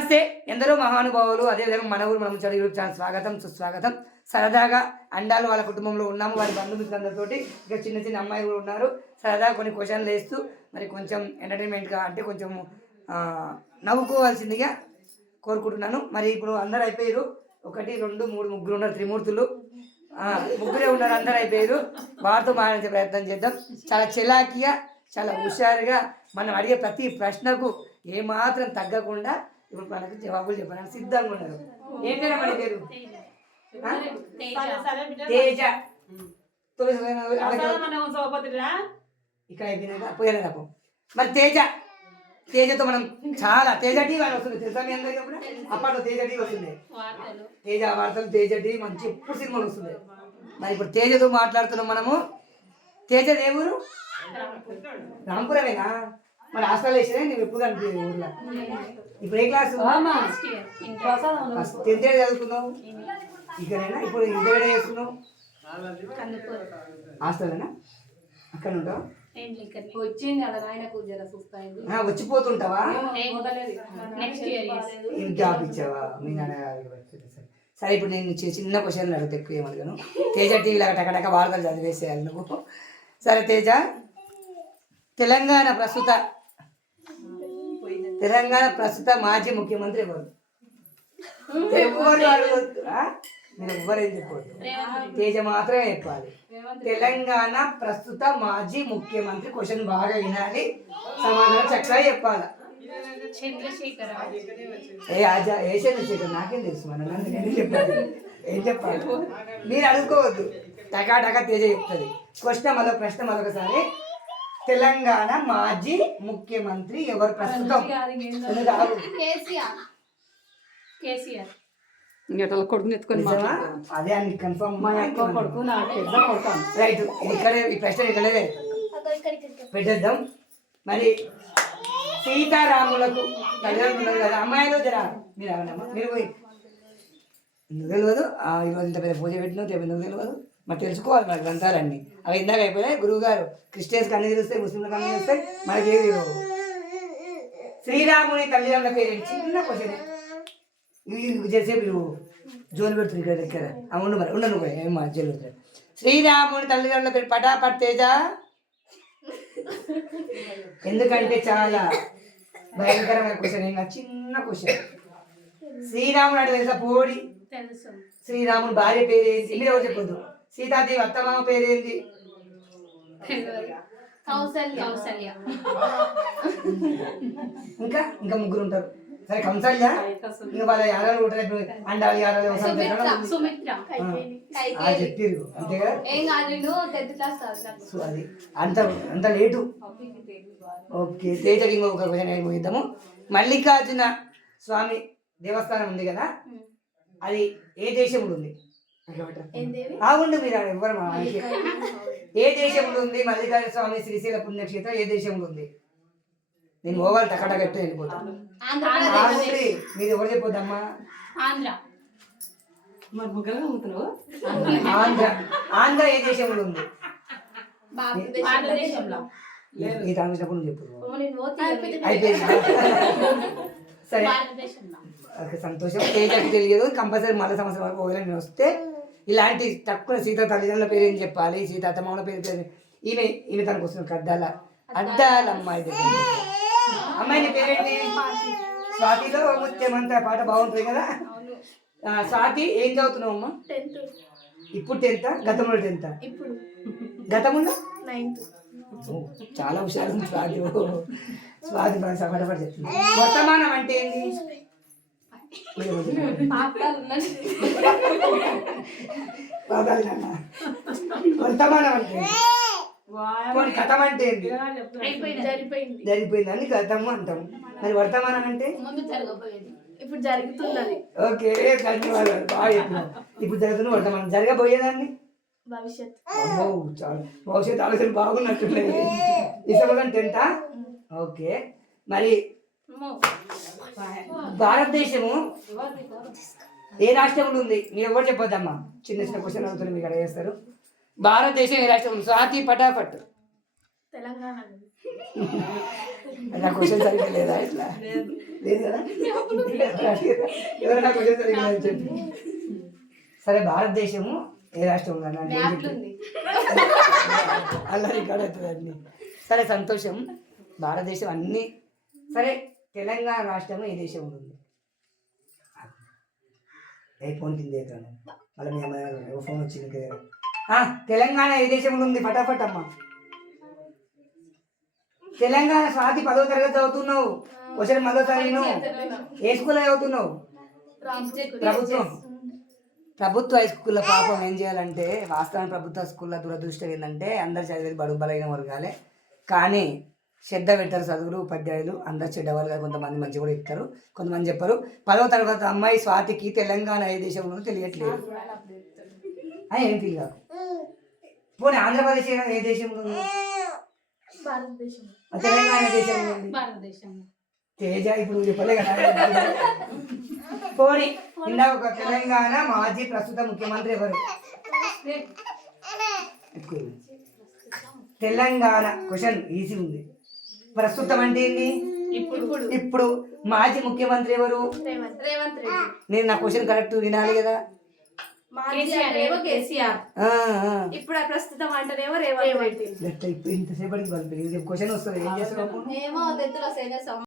నమస్తే. ఎందరో మహానుభావులు అదేవిధంగా మన ఊరు మనం చదివి యూట్యూబ్ ఛానల్ స్వాగతం సుస్వాగతం. సరదాగా అండాలు వాళ్ళ కుటుంబంలో ఉన్నాము, వారి బంధుమిత్రులందరితోటి. ఇక చిన్న చిన్న అమ్మాయి కూడా ఉన్నారు. సరదాగా కొన్ని క్వశ్చన్లు వేస్తూ మరి కొంచెం ఎంటర్టైన్మెంట్గా అంటే కొంచెం నవ్వుకోవాల్సిందిగా కోరుకుంటున్నాను. మరి ఇప్పుడు అందరు అయిపోయారు. 1 2 3 ముగ్గురు ఉన్నారు, త్రిమూర్తులు. ముగ్గురే ఉన్నారు, అందరు అయిపోయారు. వారితో మాట్లాడే ప్రయత్నం చేద్దాం. చాలా చిలాకిగా, చాలా హుషారుగా మనం అడిగే ప్రతి ప్రశ్నకు ఏమాత్రం తగ్గకుండా ఇప్పుడు మనకు జవాబులు చెప్పడానికి సిద్ధంగా ఉన్నారు. ఏం పేరు మన పేరు? తేజ. ఇక్కడ అయిపోయినాక పోయినా తప్ప. మరి తేజతో మనం చాలా తేజ టీవీ అని వస్తుంది తెలుసా మీ అందరికీ? అప్పట్లో తేజ టీవీ వస్తుంది, తేజ వార్తలు, తేజ టీవీ మంచి ఎప్పుడు సినిమాలు వస్తుంది. మరి ఇప్పుడు తేజతో మాట్లాడుతున్నాం మనము. తేజ దేవుడు రాంపురమేనా? మరి హాస్టల్ వేసినా నువ్వు ఎప్పుడు కనిపించదు ఊర్లో. ఇప్పుడు ఏ క్లాసు? 10th చదువుతున్నావు ఇక్కడైనా? ఇప్పుడు ఇంటర్ చేస్తున్నావు హాస్టల్నా? అక్కడ ఉంటావా? వచ్చిపోతుంటావా? జాబ్ ఇచ్చావా మీ నాన్న? సరే, ఇప్పుడు నేను చిన్న క్వశ్చన్లు అడుగుతా, ఎక్కువ ఏమడిగాను. తేజ టీవీ లాగా టకటక వార్తలు చదివేసేయాలి నువ్వు. సరే తేజ, తెలంగాణ ప్రస్తుత మాజీ ముఖ్యమంత్రి ఎవరు? మీరు ఎవ్వరేం చెప్పవద్దు, తేజ మాత్రమే చెప్పాలి. తెలంగాణ ప్రస్తుత మాజీ ముఖ్యమంత్రి. క్వశ్చన్ బాగా వినాలి, సమాధానం చక్కగా చెప్పాలి. ఏ చంద్రశేఖర్ నాకేం తెలుసు, మన నేనే చెప్పాలి. ఏం చెప్పాలి మీరు అడుగుకోవద్దు, టకా తేజ చెప్తుంది. ప్రశ్న మరొకసారి. తెలంగాణ మాజీ ముఖ్యమంత్రి ఎవరు ప్రస్తుతం? అదే అని కన్ఫర్మ్. రైట్, ఇక్కడే ఈ ప్రశ్న ఇక్కడే పెట్టేద్దాం. మరి సీతారాములకు తల్లిదండ్రులు ఉన్నారు కదా, అమ్మాయిలు జరా మీరు అవనమ్మా, మీరు తెలియదు. ఈరోజు ఇంత పెద్ద పూజ పెట్టినా తెలియదు. మరి తెలుసుకోవాలి మన గ్రంథాలన్నీ. అవి ఇందాక అయిపోయినాయి. గురువు గారు క్రిస్టియన్స్కి అన్ని తెలుస్తాయి, ముస్లింలకు అన్ని తెలుస్తాయి, మనకి ఏది తెలియదు. శ్రీరాముని తల్లిదండ్రుల పేరు చిన్న క్వశ్చన్. చేసేపు నువ్వు జోలు పెడుతుంది ఇక్కడ దగ్గర. ఉండు మరి, ఉండను ఏమో జోలు పెడతాడు. శ్రీరాముని తల్లిదండ్రుల పేరు పటాపట్ తేజ. ఎందుకంటే చాలా భయంకరమైన క్వశ్చన్, ఇంకా చిన్న క్వశ్చన్. శ్రీరాముడు అంటే తెలుసా? పోడి. శ్రీరాముని భార్య పేరేంటి? మీరు ఎవరు చెప్పొద్దు. సీతాదేవి అత్తమామ పేరేంటి? ఇంకా ముగ్గురు ఉంటారు. సరే, కౌసల్య. ఇంకా వాళ్ళ యారాలు ఉంటారు, అండాలి యారాలు చెప్పారు అంతే కదా. అది అంత లేటు. ఓకే, తేజకి ఇంకొక క్వశ్చన్ పోయిద్దాము. మల్లికార్జున స్వామి దేవస్థానం ఉంది కదా, అది ఏ దేశంలో ఉంది? ఉండు మీరు ఎవరు ఏ దేశంలో ఉంది? మల్లికార్జున స్వామి శ్రీశైల పుణ్యక్షేత్రం ఏ దేశంలో ఉంది? నేను ఓవాలి టకటగట్టు వెళ్ళిపోతాను. మీరు ఎవరు చెప్పొద్దమ్మా. ఆంధ్ర ఏ దేశంలో ఉంది? ఈ రామకృష్ణప్పుడు చెప్పు. అయిపోయింది. సరే, సంతోషం. తేజకు తెలియదు, కంపల్సరీ మళ్ళీ సంవత్సరం వరకు పోగలని వస్తే ఇలాంటి తక్కువ. సీత తల్లిదండ్రుల పేరు ఏం చెప్పాలి? సీత అత్తమామల పేరు. ఈమె తనకు వస్తుంది అద్దాల అమ్మాయి. అమ్మాయి నీ పేరేంటి? స్వాతిలో ముత్యమంత పాట బాగుంటుంది కదా. స్వాతి, ఏం చదువుతున్నావు అమ్మా? ఇప్పుడు 10th? గతంలో 10th? గతంలో 9th. చాలా హుషారు స్వాతి. స్వాతి ఫటాఫట్ చెప్తుంది. వర్తమానం అంటే ఏంటి? వర్తమానం అంటే గతం అంటే ఏంటి? జరిగిపోయిందని గతము అంటాం. మరి వర్తమానం అంటే ఇప్పుడు జరుగుతున్నది. ఓకే, ధన్యవాదాలు. బాగా చెప్పినావు. ఇప్పుడు జరుగుతున్న వర్తమానం, జరగబోయేదాన్ని భవిష్యత్ ఆలోచన బాగున్నట్టున్నాయి. ఈ సంవత్సరం 10th? ఓకే. మరి భారతదేశము ఏ రాష్ట్రంలో ఉంది? మీరు ఎవరు చెప్పొద్దమ్మా, చిన్న క్వశ్చన్ అవుతుంది, మీకు అడిగేస్తారు. భారతదేశం ఏ రాష్ట్రం ఉంది? స్వాతి, పటాపట్. తెలంగాణ నా క్వశ్చన్ సరిగ్గా లేదా ఇట్లా లేదు కదా ఎవరైనా క్వశ్చన్ సరిగ్గా లేదని చెప్పి. సరే భారతదేశము ఏ రాష్ట్రం ఉందండి అలా రికార్డ్ అవుతుంది అన్ని. సరే సంతోషం. భారతదేశం అన్ని సరే. తెలంగాణ రాష్ట్రము ఏ దేశం ఉంటుంది? ఏ ఫోన్ కింద మళ్ళీ మీ అమ్మాయి ఫోన్ వచ్చింది కదా. తెలంగాణ ఏ దేశంలో ఉంది? ఫటాఫట్ అమ్మ. తెలంగాణ స్వాతి 10వ తరగతి చదువుతున్నావు. క్వశ్చన్ మొదటిసారి ఏ స్కూల్లో చదువుతున్నావు? ప్రభుత్వ హై స్కూల్లో. పాపం ఏం చేయాలంటే వాస్తవానికి ప్రభుత్వ స్కూల్లో దురదృష్టం ఏంటంటే అందరు చదివేది బడుగు బలైన వర్గాలే, కానీ శ్రద్ధ పెడతారు చదువులు. ఉపాధ్యాయులు అందరు చెడ్డవాళ్ళు, కొంతమంది మంచి కూడా చెప్తారు, కొంతమంది చెప్పరు. 10వ తరగతి అమ్మాయి స్వాతికి తెలంగాణ ఏ దేశంలో తెలియట్లేదు. ఏం ఫీల్ కాదు. పోనీ ఆంధ్రప్రదేశ్ ఏ దేశంలో ఉంది? భారతదేశం. తెలంగాణ దేశంలో ఉంది. భారతదేశం. తేజ ఇప్పుడు చెప్పలే కదా. పోనీ ఇందాక ఒక తెలంగాణ మాజీ ప్రస్తుత ముఖ్యమంత్రి ఎవరు? తెలంగాణ క్వశ్చన్ ఈజీ ఉంది. ప్రస్తుతం అంటే ఏంటి? ఇప్పుడు మాజీ ముఖ్యమంత్రి ఎవరు? రేవంత్ రెడ్డి. నేను నా క్వశ్చన్ కరెక్ట్ వినాలి కదా. కేసీఆర్. ఇప్పుడు ప్రస్తుతం అంటేనేమో రేవంత్ రెడ్డి. ఇంతసేపటికి క్వశ్చన్ వస్తుంది, ఏం చేస్తున్నావు?